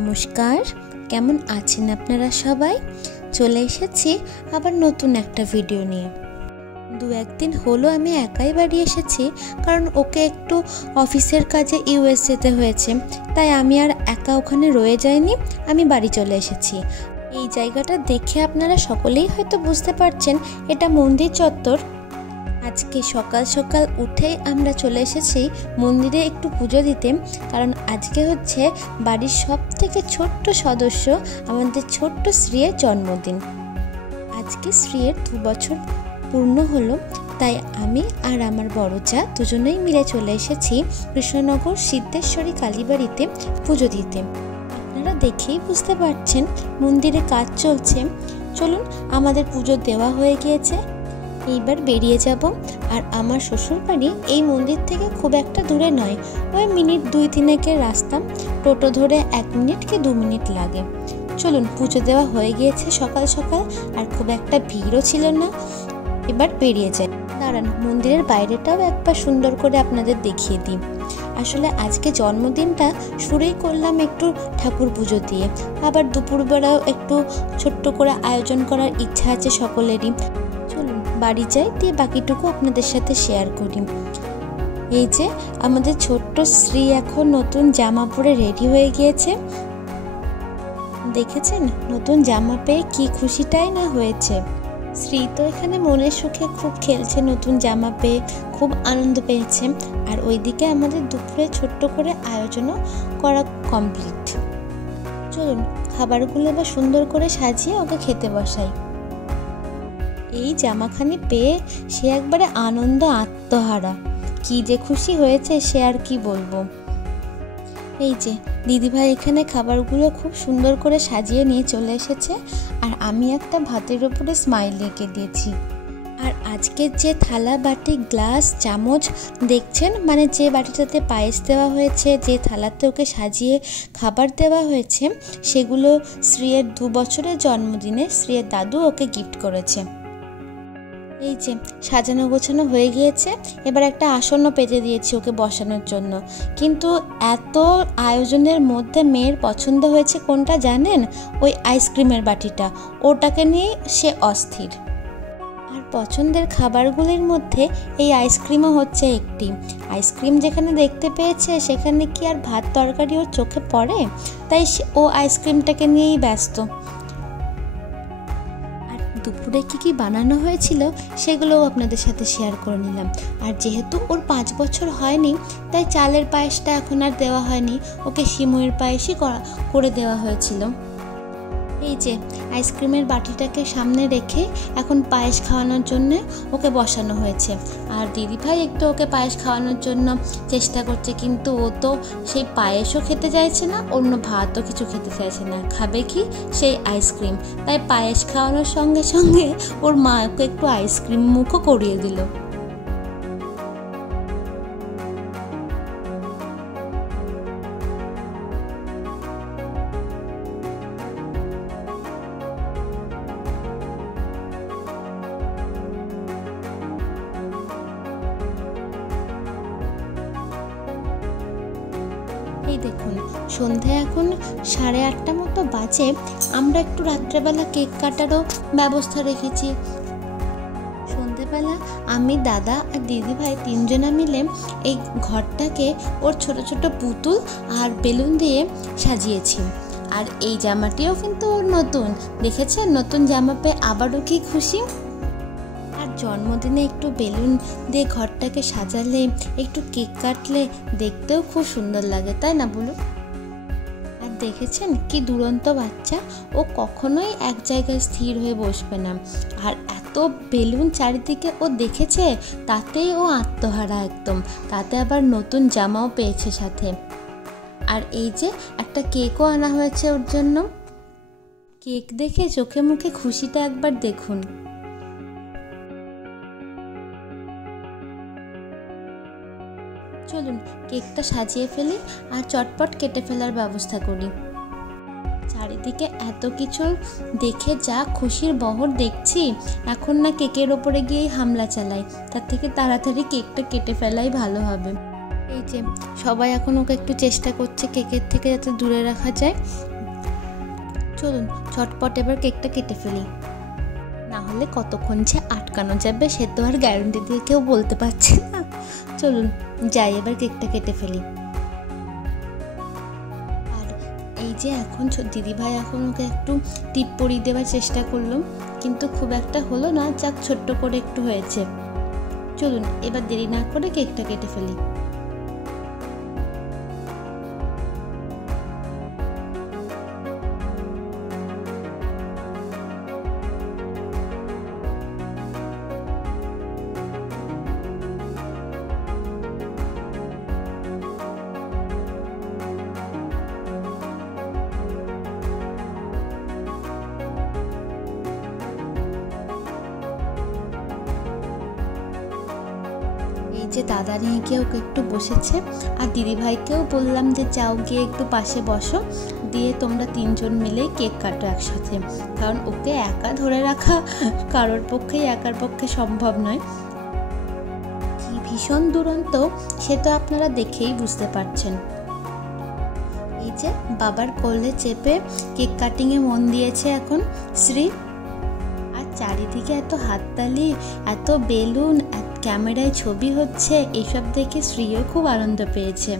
নমস্কার, কেমন আছেন আপনারা সবাই? চলে এসেছি আবার নতুন একটা ভিডিও নিয়ে। দু একদিন হলো আমি একাই বাড়ি এসেছি, কারণ ওকে একটু অফিসের কাজে ইউএস যেতে হয়েছে, তাই আমি আর একা ওখানে রয়ে যাইনি, আমি বাড়ি চলে এসেছি। এই জায়গাটা দেখে আপনারা সকলেই হয়তো বুঝতে পারছেন এটা মন্দির চত্বর। আজকে সকাল সকাল উঠেই আমরা চলে এসেছি মন্দিরে একটু পুজো দিতে, কারণ আজকে হচ্ছে বাড়ির সব থেকে ছোট্ট সদস্য আমাদের ছোট্ট শ্রীয়ের জন্মদিন। আজকে শ্রীয়ের 2 বছর পূর্ণ হলো, তাই আমি আর আমার বড় যা দুজনেই মিলে চলে এসেছি কৃষ্ণনগর সিদ্ধেশ্বরী কালীবাড়িতে পুজো দিতে। আপনারা দেখেই বুঝতে পারছেন মন্দিরে কাজ চলছে। চলুন, আমাদের পুজো দেওয়া হয়ে গিয়েছে, এইবার বেরিয়ে যাব। আর আমার শ্বশুর বাড়ি এই মন্দির থেকে খুব একটা দূরে নয়, ওই মিনিট 2-3 রাস্তা, টোটো ধরে 1 মিনিট কি 2 মিনিট লাগে। চলুন, পুজো দেওয়া হয়ে গিয়েছে সকাল সকাল, আর খুব একটা ভিড়ও ছিল না, এবার বেরিয়ে যাই। দাঁড়ান, মন্দিরের বাইরেটাও একবার সুন্দর করে আপনাদের দেখিয়ে দিই। আসলে আজকে জন্মদিনটা শুরুই করলাম একটু ঠাকুর পুজো দিয়ে, আবার দুপুরবেলাও একটু ছোট্ট করে আয়োজন করার ইচ্ছা আছে সকলেরই। চলুন বাড়ি যাই, দিয়ে বাকিটুকু আপনাদের সাথে শেয়ার করি। এই যে আমাদের ছোট্ট শ্রী এখন নতুন জামা পরে রেডি হয়ে গিয়েছে। দেখেছেন নতুন জামা পেয়ে কি খুশিটাই না হয়েছে। শ্রী তো এখানে মনের সুখে খুব খেলছে, নতুন জামা পেয়ে খুব আনন্দ পেয়েছে। আর ওইদিকে আমাদের দুপুরে ছোট্ট করে আয়োজনও করা কমপ্লিট। চলুন খাবারগুলো এবার সুন্দর করে সাজিয়ে ওকে খেতে বসাই। এই জামাখানি পেয়ে সে একবারে আনন্দ আত্মহারা, কি যে খুশি হয়েছে সে আর কি বলবো। এই যে দিদিভাই এখানে খাবারগুলো খুব সুন্দর করে সাজিয়ে নিয়ে চলে এসেছে, আর আমি একটা ভাতের উপরে স্মাইল রেখে দিয়েছি। আর আজকের যে থালা, বাটি, গ্লাস, চামচ দেখছেন, মানে যে বাটিটাতে পায়েস দেওয়া হয়েছে, যে থালাতে ওকে সাজিয়ে খাবার দেওয়া হয়েছে, সেগুলো শ্রীয়ের 2 বছরের জন্মদিনে শ্রীয়ের দাদু ওকে গিফট করেছে। এই যে সাজানো গোছানো হয়ে গিয়েছে, এবার একটা আসনও পেতে দিয়েছি ওকে বসানোর জন্য। কিন্তু এত আয়োজনের মধ্যে মেয়ের পছন্দ হয়েছে কোনটা জানেন? ওই আইসক্রিমের বাটিটা, ওটাকে নিয়ে সে অস্থির। আর পছন্দের খাবারগুলির মধ্যে এই আইসক্রিমও হচ্ছে একটি। আইসক্রিম যেখানে দেখতে পেয়েছে সেখানে কি আর ভাত তরকারি ওর চোখে পড়ে, তাই ও আইসক্রিমটাকে নিয়েই ব্যস্ত। দুপুরে কি বানানো হয়েছিল সেগুলোও আপনাদের সাথে শেয়ার করে নিলাম। আর যেহেতু ওর 5 বছর হয়নি, তাই চালের পায়েসটা এখন আর দেওয়া হয়নি, ওকে সিমইয়ের পায়েসই করে দেওয়া হয়েছিল। এই যে আইসক্রিমের বাটিটাকে সামনে রেখে এখন পায়েস খাওয়ানোর জন্য ওকে বসানো হয়েছে। আর দিদিভাই একটু ওকে পায়েস খাওয়ানোর জন্য চেষ্টা করছে, কিন্তু ও তো সেই পায়েসও খেতে চাইছে না, অন্য ভাতও কিছু খেতে চাইছে না, খাবে কি সেই আইসক্রিম। তাই পায়েস খাওয়ানোর সঙ্গে সঙ্গে ওর মা ওকে একটু আইসক্রিম মুখও করিয়ে দিল। এই দেখুন সন্ধ্যা এখন 8:30 মতো বাজে। আমরা একটু রাত্রেবেলা কেক কাটারও ব্যবস্থা রেখেছি। সন্ধ্যেবেলা আমি, দাদা আর দিদিভাই 3 জনা মিলে এই ঘরটাকে ওর ছোট ছোট পুতুল আর বেলুন দিয়ে সাজিয়েছি। আর এই জামাটিও কিন্তু ওর নতুন, দেখেছেন নতুন জামা পেয়ে আবারও কি খুশি। আর জন্মদিনে একটু বেলুন দিয়ে ঘরটাকে সাজালে, একটু কেক কাটলে দেখতেও খুব সুন্দর লাগে, তাই না বলুন? আর দেখেছেন কি দুরন্ত বাচ্চা, ও কখনোই এক জায়গায় স্থির হয়ে বসবে না। আর এত বেলুন চারিদিকে ও দেখেছে, তাতেই ও আত্মহারা একদম, তাতে আবার নতুন জামাও পেয়েছে সাথে। আর এই যে একটা কেকও আনা হয়েছে ওর জন্য। কেক দেখে চোখে মুখে খুশিটা একবার দেখুন। চলুন কেকটা সাজিয়ে ফেলি আর চটপট কেটে ফেলার ব্যবস্থা করি। চারিদিকে এত কিছু দেখে যা খুশির বহর দেখছি, এখন না কেকের ওপরে গিয়েই হামলা চালাই, তার থেকে তাড়াতাড়ি কেকটা কেটে ফেলাই ভালো হবে। এই যে সবাই এখন ওকে একটু চেষ্টা করছে কেকের থেকে যাতে দূরে রাখা যায়। চলুন ঝটপট এবার কেকটা কেটে ফেলি, না হলে কতক্ষণ যে আটকানো যাবে সে তো আর গ্যারান্টি দিয়ে কেউ বলতে পারছে না। চলুন যাই এবার কেকটা কেটে ফেলি। আর এই যে এখন দিদিভাই এখন ওকে একটু টিপ পরিয়ে দেওয়ার চেষ্টা করলো, কিন্তু খুব একটা হলো না, যাক ছোট্ট করে একটু হয়েছে। চলুন এবার দেরি না করে কেকটা কেটে ফেলি। যে দাদা নিয়ে গিয়ে ওকে একটু বসেছে, আর দিদিভাইকেও বললাম যে যাও গিয়ে একটু পাশে বসো, দিয়ে তোমরা তিনজন মিলেই কেক কাটো একসাথে, কারণ ওকে একা ধরে রাখা কারোর পক্ষেই একার পক্ষে সম্ভব নয়। কি ভীষণ দুরন্ত সে তো আপনারা দেখেই বুঝতে পারছেন। এই যে বাবার কোলে চেপে কেক কাটিংয়ে মন দিয়েছে এখন শ্রী, আর চারিদিকে এত হাততালি, এত বেলুন, ক্যামেরায় ছবি হচ্ছে, এইসব দেখে শ্রীও খুব আনন্দ পেয়েছে।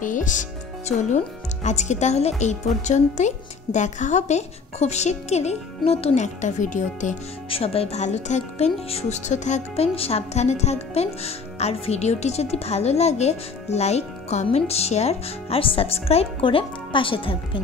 বেশ, চলুন আজকে তাহলে এই পর্যন্তই। দেখা হবে খুব শিগগিরই নতুন একটা ভিডিওতে। সবাই ভালো থাকবেন, সুস্থ থাকবেন, সাবধানে থাকবেন। আর ভিডিওটি যদি ভালো লাগে লাইক, কমেন্ট, শেয়ার আর সাবস্ক্রাইব করে পাশে থাকবেন।